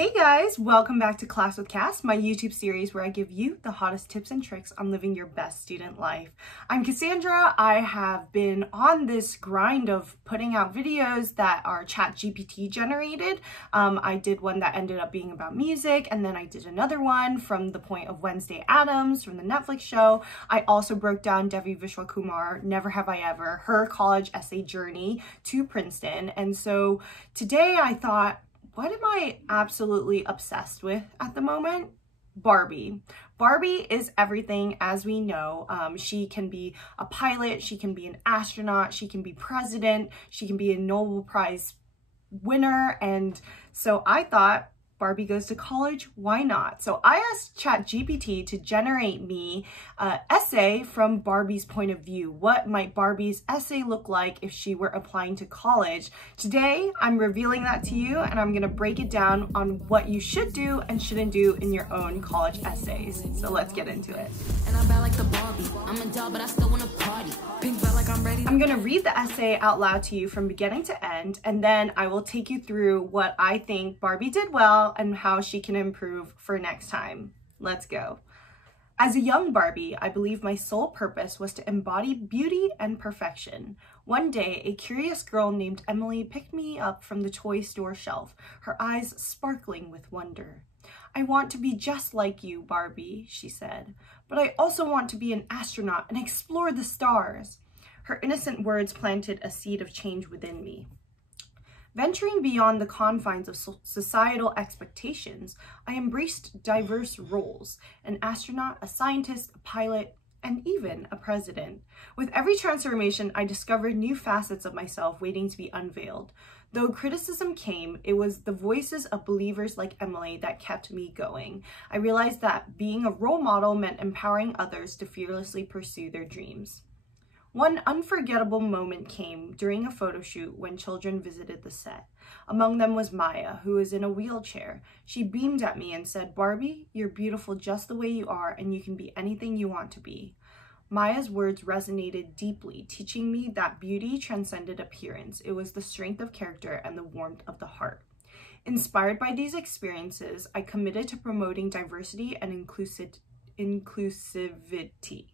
Hey guys, welcome back to Class with Cass, my YouTube series where I give you the hottest tips and tricks on living your best student life. I'm Cassandra. I have been on this grind of putting out videos that are Chat-GPT generated. I did one that ended up being about music, and then I did another one from the point of Wednesday Addams from the Netflix show. I also broke down Devi Vishwakumar, Never Have I Ever, her college essay journey to Princeton. And so today I thought, what am I absolutely obsessed with at the moment? Barbie. Barbie is everything, as we know. She can be a pilot, she can be an astronaut, she can be president, she can be a Nobel Prize winner. And so I thought, Barbie goes to college, why not? So I asked Chat-GPT to generate me an essay from Barbie's point of view. What might Barbie's essay look like if she were applying to college? Today, I'm revealing that to you, and I'm gonna break it down on what you should do and shouldn't do in your own college essays. So let's get into it. And I'm bad like the Barbie. I'm a doll, but I still wanna party. Pink felt like I'm ready. I'm gonna read the essay out loud to you from beginning to end, and then I will take you through what I think Barbie did well and how she can improve for next time. Let's go. As a young Barbie, I believe my sole purpose was to embody beauty and perfection. One day, a curious girl named Emily picked me up from the toy store shelf, her eyes sparkling with wonder. "I want to be just like you, Barbie," she said, "but I also want to be an astronaut and explore the stars." Her innocent words planted a seed of change within me. Venturing beyond the confines of societal expectations, I embraced diverse roles: an astronaut, a scientist, a pilot, and even a president. With every transformation, I discovered new facets of myself waiting to be unveiled. Though criticism came, it was the voices of believers like Emily that kept me going. I realized that being a role model meant empowering others to fearlessly pursue their dreams. One unforgettable moment came during a photo shoot when children visited the set. Among them was Maya, who was in a wheelchair. She beamed at me and said, "Barbie, you're beautiful just the way you are, and you can be anything you want to be." Maya's words resonated deeply, teaching me that beauty transcended appearance. It was the strength of character and the warmth of the heart. Inspired by these experiences, I committed to promoting diversity and inclusivity.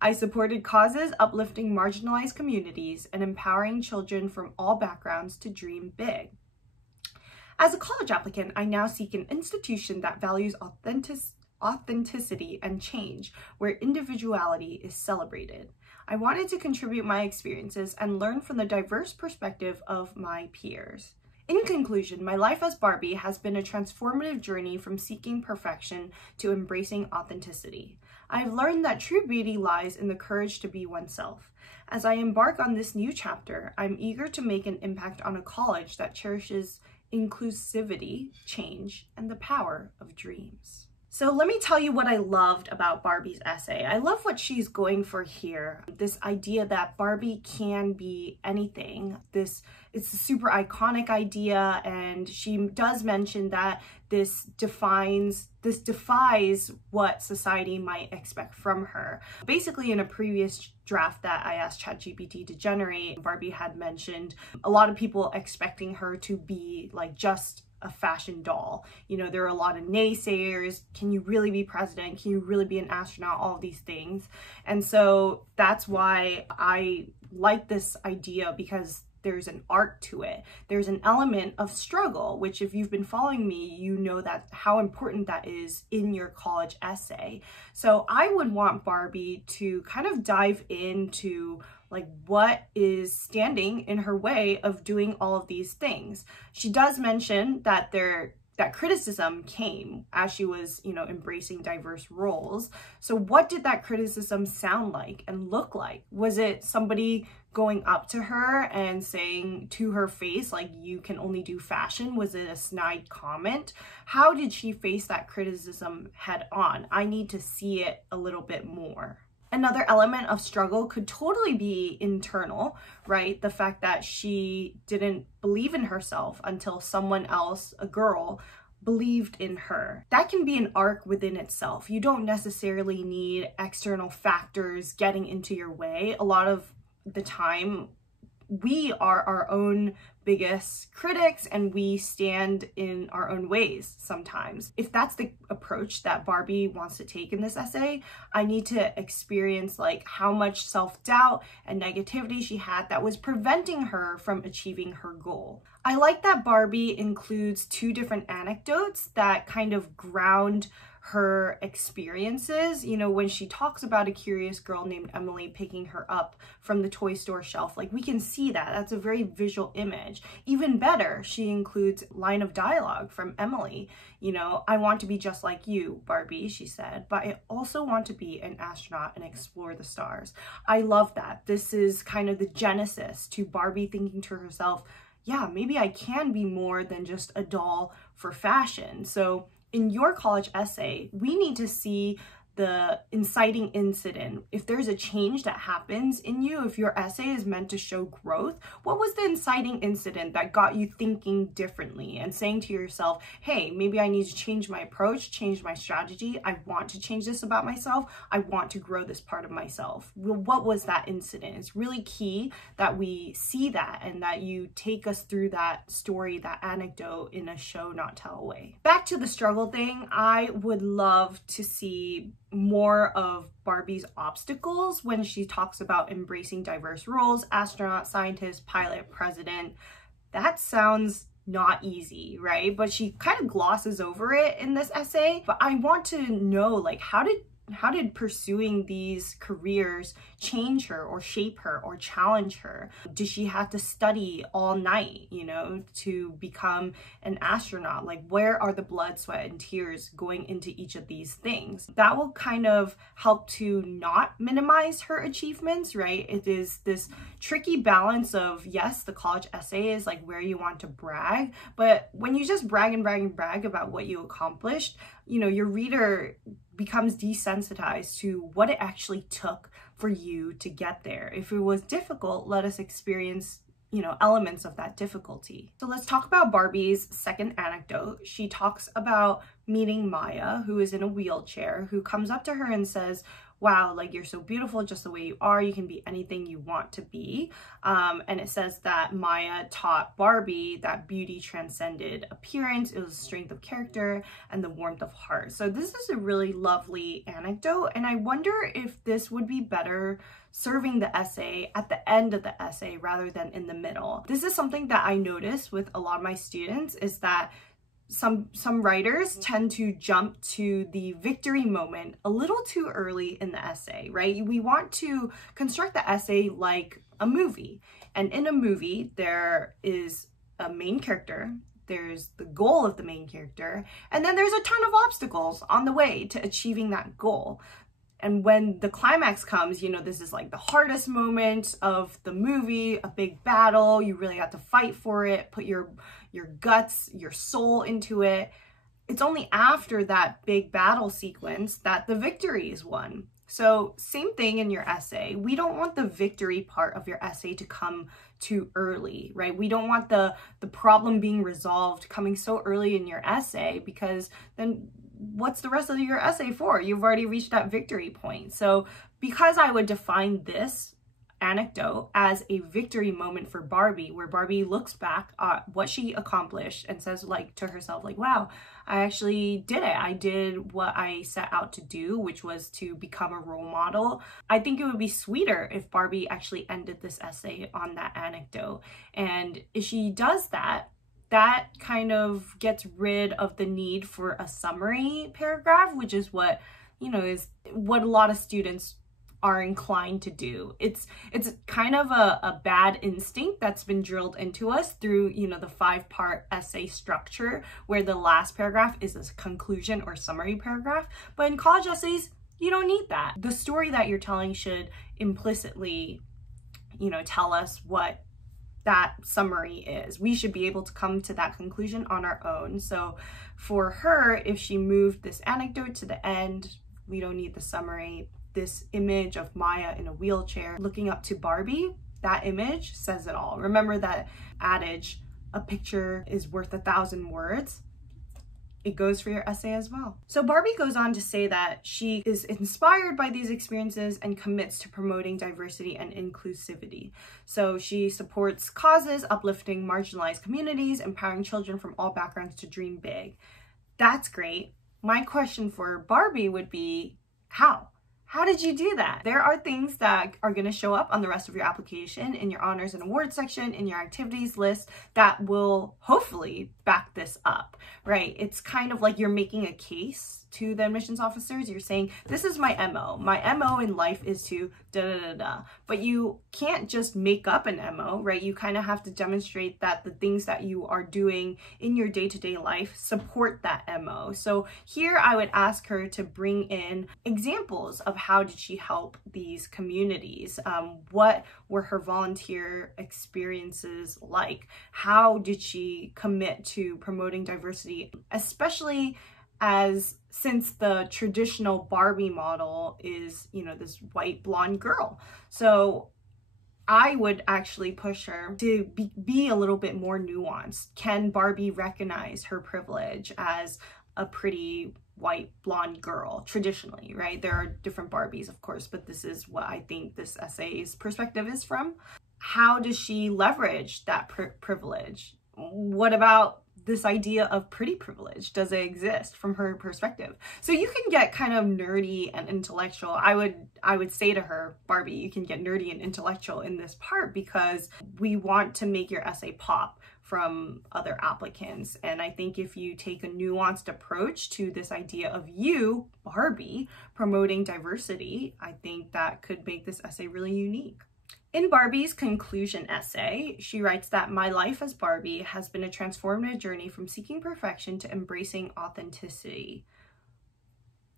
I supported causes uplifting marginalized communities and empowering children from all backgrounds to dream big. As a college applicant, I now seek an institution that values authenticity and change, where individuality is celebrated. I wanted to contribute my experiences and learn from the diverse perspective of my peers. In conclusion, my life as Barbie has been a transformative journey from seeking perfection to embracing authenticity. I have learned that true beauty lies in the courage to be oneself. As I embark on this new chapter, I'm eager to make an impact on a college that cherishes inclusivity, change, and the power of dreams. So let me tell you what I loved about Barbie's essay. I love what she's going for here. This idea that Barbie can be anything. It's a super iconic idea, and she does mention that this defies what society might expect from her. Basically, in a previous draft that I asked ChatGPT to generate, Barbie had mentioned a lot of people expecting her to be like just a fashion doll. You know, there are a lot of naysayers. Can you really be president? Can you really be an astronaut? All of these things. And so that's why I like this idea, because there's an art to it. There's an element of struggle, which if you've been following me, you know that how important that is in your college essay. So I would want Barbie to kind of dive into like what is standing in her way of doing all of these things. She does mention that that criticism came as she was, embracing diverse roles. So what did that criticism sound like and look like? Was it somebody going up to her and saying to her face, like, you can only do fashion? Was it a snide comment? How did she face that criticism head on? I need to see it a little bit more. Another element of struggle could totally be internal, right? The fact that she didn't believe in herself until someone else, a girl, believed in her. That can be an arc within itself. You don't necessarily need external factors getting into your way. A lot of the time, we are our own biggest critics and we stand in our own ways sometimes. If that's the approach that Barbie wants to take in this essay, I need to experience like how much self-doubt and negativity she had that was preventing her from achieving her goal. I like that Barbie includes 2 different anecdotes that kind of ground her experiences. You know, when she talks about a curious girl named Emily picking her up from the toy store shelf, like we can see that. That's a very visual image. Even better, she includes line of dialogue from Emily. You know, I want to be just like you, Barbie, she said, but I also want to be an astronaut and explore the stars. I love that. This is kind of the genesis to Barbie thinking to herself, yeah, maybe I can be more than just a doll for fashion. So in your college essay, we need to see the inciting incident. If there's a change that happens in you, if your essay is meant to show growth, what was the inciting incident that got you thinking differently and saying to yourself, hey, maybe I need to change my approach, change my strategy. I want to change this about myself. I want to grow this part of myself. Well, what was that incident? It's really key that we see that and that you take us through that story, that anecdote in a show, not tell way. Back to the struggle thing, I would love to see more of Barbie's obstacles when she talks about embracing diverse roles, astronaut, scientist, pilot, president. That sounds not easy, right? But she kind of glosses over it in this essay. But I want to know, like, how did pursuing these careers change her or shape her or challenge her? Did she have to study all night, you know, to become an astronaut? Like, where are the blood, sweat, and tears going into each of these things? That will kind of help to not minimize her achievements, right? It is this tricky balance of, yes, the college essay is like where you want to brag, but when you just brag and brag and brag about what you accomplished, you know, your reader becomes desensitized to what it actually took for you to get there. If it was difficult, let us experience, you know, elements of that difficulty. So let's talk about Barbie's second anecdote. She talks about meeting Maya, who is in a wheelchair, who comes up to her and says, wow, like, you're so beautiful just the way you are. You can be anything you want to be. And it says that Maya taught Barbie that beauty transcended appearance. It was strength of character and the warmth of heart. So this is a really lovely anecdote. And I wonder if this would be better serving the essay at the end of the essay rather than in the middle. This is something that I notice with a lot of my students, is that some writers tend to jump to the victory moment a little too early in the essay, right? We want to construct the essay like a movie. And in a movie, there is a main character, there's the goal of the main character, and then there's a ton of obstacles on the way to achieving that goal. And when the climax comes, you know, this is like the hardest moment of the movie, a big battle. You really have to fight for it, put your guts, your soul into it. It's only after that big battle sequence that the victory is won. So same thing in your essay. We don't want the victory part of your essay to come too early, right? We don't want the problem being resolved coming so early in your essay, because then what's the rest of your essay for? You've already reached that victory point. So because I would define this anecdote as a victory moment for Barbie, where Barbie looks back at what she accomplished and says, like, to herself, like, wow, I actually did it. I did what I set out to do, which was to become a role model. I think it would be sweeter if Barbie actually ended this essay on that anecdote. And if she does that, that kind of gets rid of the need for a summary paragraph, which is what, you know, is what a lot of students are inclined to do. It's kind of a bad instinct that's been drilled into us through, you know, the 5-part essay structure, where the last paragraph is a conclusion or summary paragraph. But in college essays, you don't need that. The story that you're telling should implicitly, you know, tell us what that summary is. We should be able to come to that conclusion on our own. So for her, if she moved this anecdote to the end, we don't need the summary. This image of Maya in a wheelchair looking up to Barbie, that image says it all. Remember that adage, a picture is worth 1,000 words. it goes for your essay as well. So Barbie goes on to say that she is inspired by these experiences and commits to promoting diversity and inclusivity. So she supports causes, uplifting marginalized communities, empowering children from all backgrounds to dream big. That's great. My question for Barbie would be, how? How did you do that? There are things that are going to show up on the rest of your application, in your honors and awards section, in your activities list, that will hopefully back this up, right? It's kind of like you're making a case to the admissions officers. You're saying, this is my MO. My MO in life is to da-da-da-da. But you can't just make up an MO, right? You kind of have to demonstrate that the things that you are doing in your day-to-day life support that MO. So here I would ask her to bring in examples of how did she help these communities? What were her volunteer experiences like? How did she commit to promoting diversity, especially since the traditional Barbie model is, you know, this white blonde girl. So I would actually push her to be a little bit more nuanced. Can Barbie recognize her privilege as a pretty white blonde girl traditionally, right? There are different Barbies, of course, but this is what I think this essay's perspective is from. How does she leverage that privilege? What about this idea of pretty privilege? Does it exist from her perspective? So you can get kind of nerdy and intellectual. I would say to her, Barbie, you can get nerdy and intellectual in this part because we want to make your essay pop from other applicants. And I think if you take a nuanced approach to this idea of you, Barbie, promoting diversity, I think that could make this essay really unique. In Barbie's conclusion essay, she writes that my life as Barbie has been a transformative journey from seeking perfection to embracing authenticity.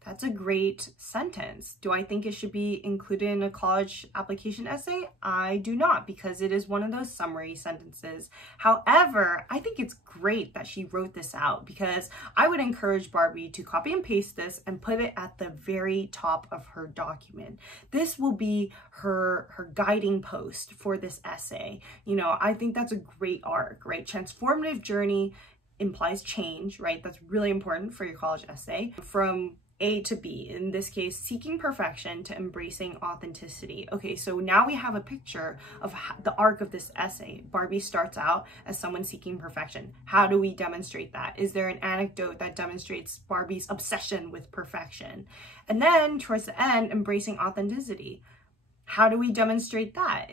That's a great sentence. Do I think it should be included in a college application essay? I do not, because it is one of those summary sentences. However, I think it's great that she wrote this out, because I would encourage Barbie to copy and paste this and put it at the very top of her document. This will be her guiding post for this essay. You know, I think that's a great arc, right? Transformative journey implies change, right? That's really important for your college essay. From A to B, in this case, seeking perfection to embracing authenticity. Okay, so now we have a picture of the arc of this essay. Barbie starts out as someone seeking perfection. How do we demonstrate that? Is there an anecdote that demonstrates Barbie's obsession with perfection? And then towards the end, embracing authenticity. How do we demonstrate that?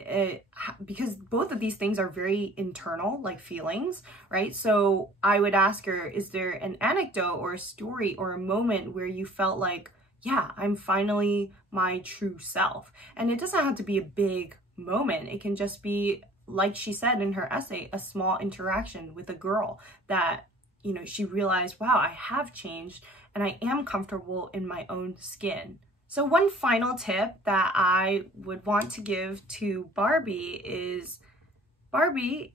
Because both of these things are very internal, like feelings, right? So I would ask her, is there an anecdote or a story or a moment where you felt like, yeah, I'm finally my true self? And it doesn't have to be a big moment. It can just be, like she said in her essay, a small interaction with a girl that, you know, she realized, wow, I have changed and I am comfortable in my own skin. So one final tip that I would want to give to Barbie is, Barbie,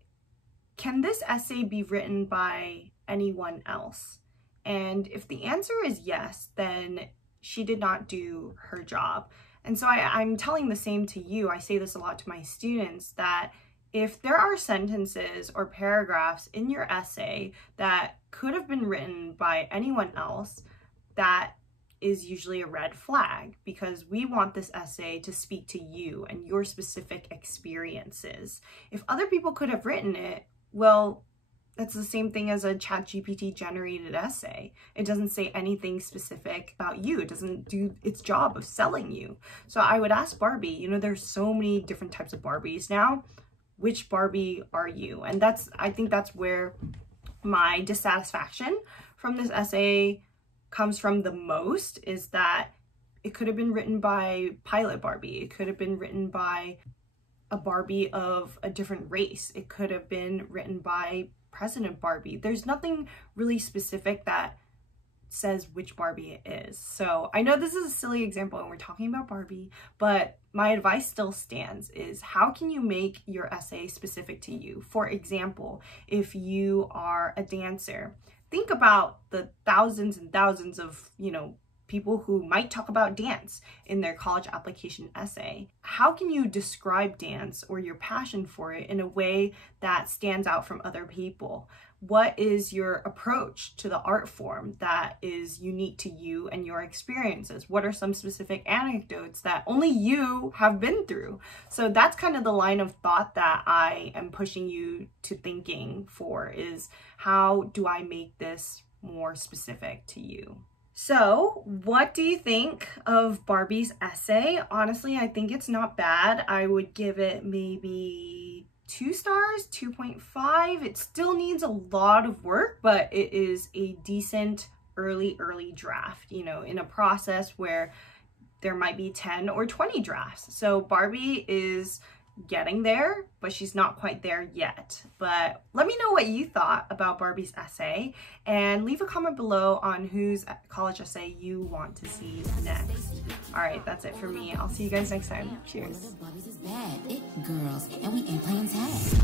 can this essay be written by anyone else? And if the answer is yes, then she did not do her job. And so I'm telling the same to you. I say this a lot to my students, that if there are sentences or paragraphs in your essay that could have been written by anyone else, that is usually a red flag, because we want this essay to speak to you and your specific experiences. If other people could have written it, well, that's the same thing as a Chat-GPT generated essay. It doesn't say anything specific about you. It doesn't do its job of selling you. So I would ask Barbie, you know, there's so many different types of Barbies now. Which Barbie are you? And I think that's where my dissatisfaction from this essay comes from the most, is that it could have been written by Pilot Barbie. It could have been written by a Barbie of a different race. It could have been written by President Barbie. There's nothing really specific that says which Barbie it is. So I know this is a silly example and we're talking about Barbie, but my advice still stands, is how can you make your essay specific to you? For example, if you are a dancer, think about the thousands and thousands of, you know, people who might talk about dance in their college application essay. How can you describe dance or your passion for it in a way that stands out from other people? What is your approach to the art form that is unique to you and your experiences? What are some specific anecdotes that only you have been through? So that's kind of the line of thought that I am pushing you to thinking for, is how do I make this more specific to you? So what do you think of Barbie's essay? Honestly, I think it's not bad. I would give it maybe 2 stars, 2.5. It still needs a lot of work, but it is a decent early draft, you know, in a process where there might be 10 or 20 drafts. So Barbie is getting there, but she's not quite there yet. But let me know what you thought about Barbie's essay, and leave a comment below on whose college essay you want to see next. All right, that's it for me. I'll see you guys next time. Cheers. Barbies is bad. It girls, and we ain't playing tag.